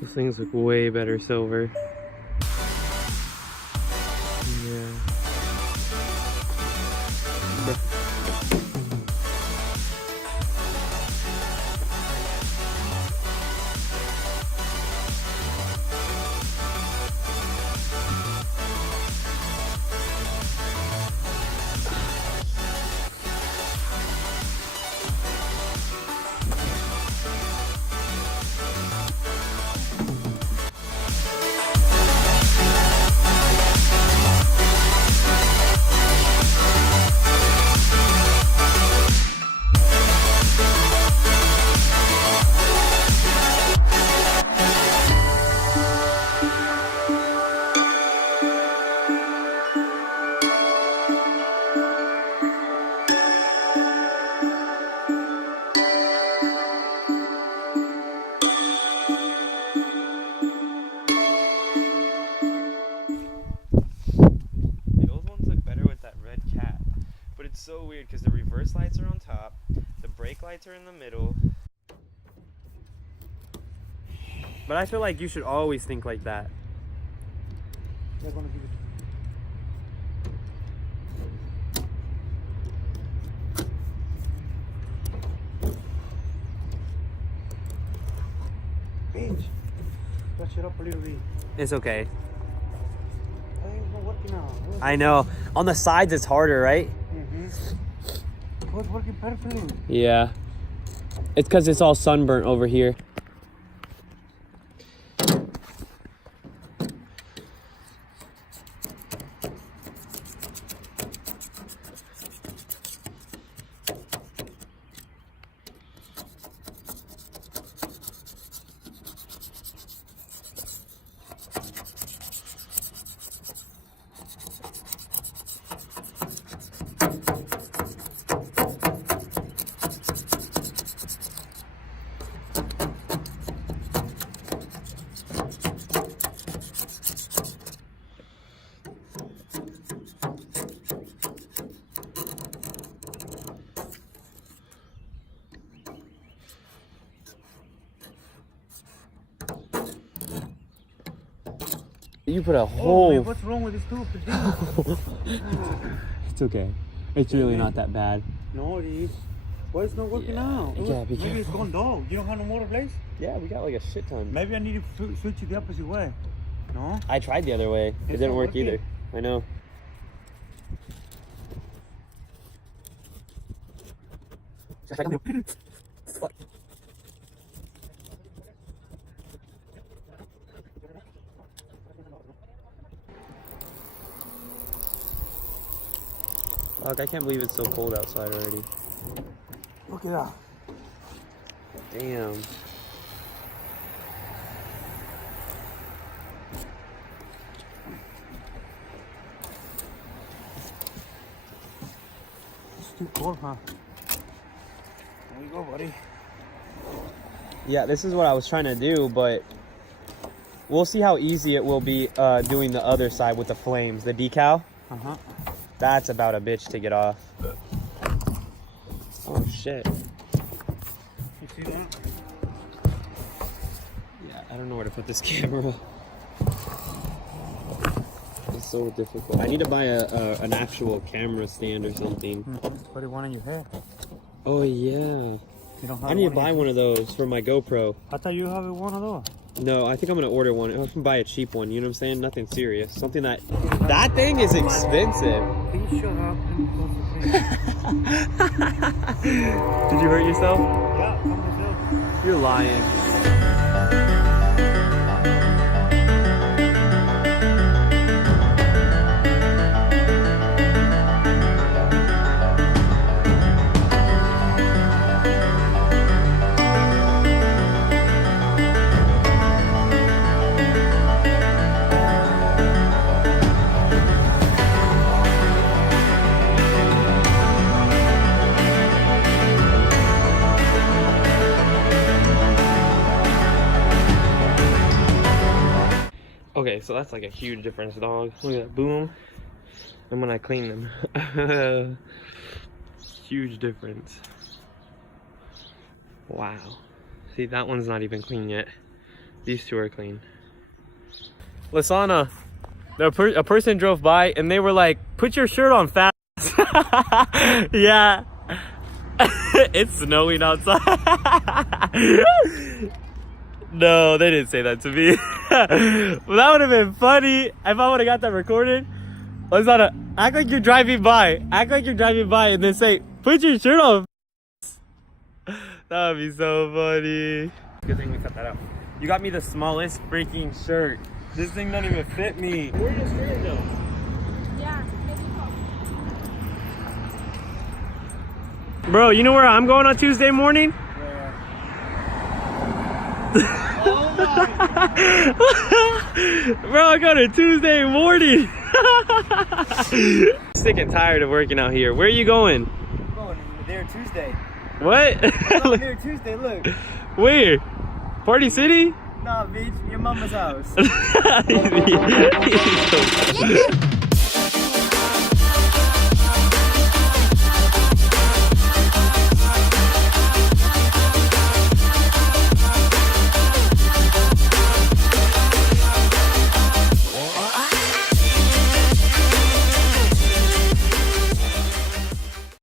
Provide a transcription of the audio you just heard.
Those things look way better silver. Yeah. The old ones look better with that red cap, but it's so weird because the reverse lights are on top, the brake lights are in the middle. But I feel like you should always think like that. They're gonna give it. Pinch. Touch it up a little bit. It's okay. I think it's not working now. I know. On the sides it's harder, right? Oh, it's working perfectly. Yeah. It's because it's all sunburnt over here. You put a Oh, whole... man, what's wrong with this stupid thing? It's okay. It's really not that bad. No, it is. Why it's not working now? Yeah, be Maybe it's careful. gone dog. You don't have no motor place? Yeah, we got like a shit ton. Maybe I need to switch it the opposite way. No? I tried the other way. It It's didn't not work working? either. I know. Fuck, I can't believe it's so cold outside already. Look at that. Damn. It's too cold, huh? There you go, buddy. Yeah, this is what I was trying to do, but we'll see how easy it will be doing the other side with the flames, the decal. Uh-huh. That's about a bitch to get off. Oh shit. You see that? Yeah, I don't know where to put this camera. It's so difficult. I need to buy an actual camera stand or something. Put one in your hair. Oh yeah. You don't have I need to one in buy your- one of those for my GoPro. I thought you have one of those. No, I think I'm gonna order one. I can buy a cheap one, you know what I'm saying? Nothing serious. Something that... That thing is expensive. Please shut up. Did you hurt yourself? Yeah, come yourself. You're lying. Okay, so that's like a huge difference, dog. Look at that, boom. And when I clean them. Huge difference. Wow. See, that one's not even clean yet. These two are clean. Lasana, a person drove by and they were like, "Put your shirt on fast." Yeah. It's snowing outside. No, they didn't say that to me. Well, that would have been funny if I would have got that recorded. Lasana, act like you're driving by. Act like you're driving by and then say, "Put your shirt on." That would be so funny. Good thing we cut that out. You got me the smallest freaking shirt. This thing don't even fit me. Where'd your shirt go? Yeah, Bro, you know where I'm going on Tuesday morning? Oh my. Bro, I got a Tuesday morning. Sick and tired of working out here. Where are you going? I'm going there Tuesday. What? I'm going there Tuesday, look. Where? Party City? Nah, bitch, your mama's house.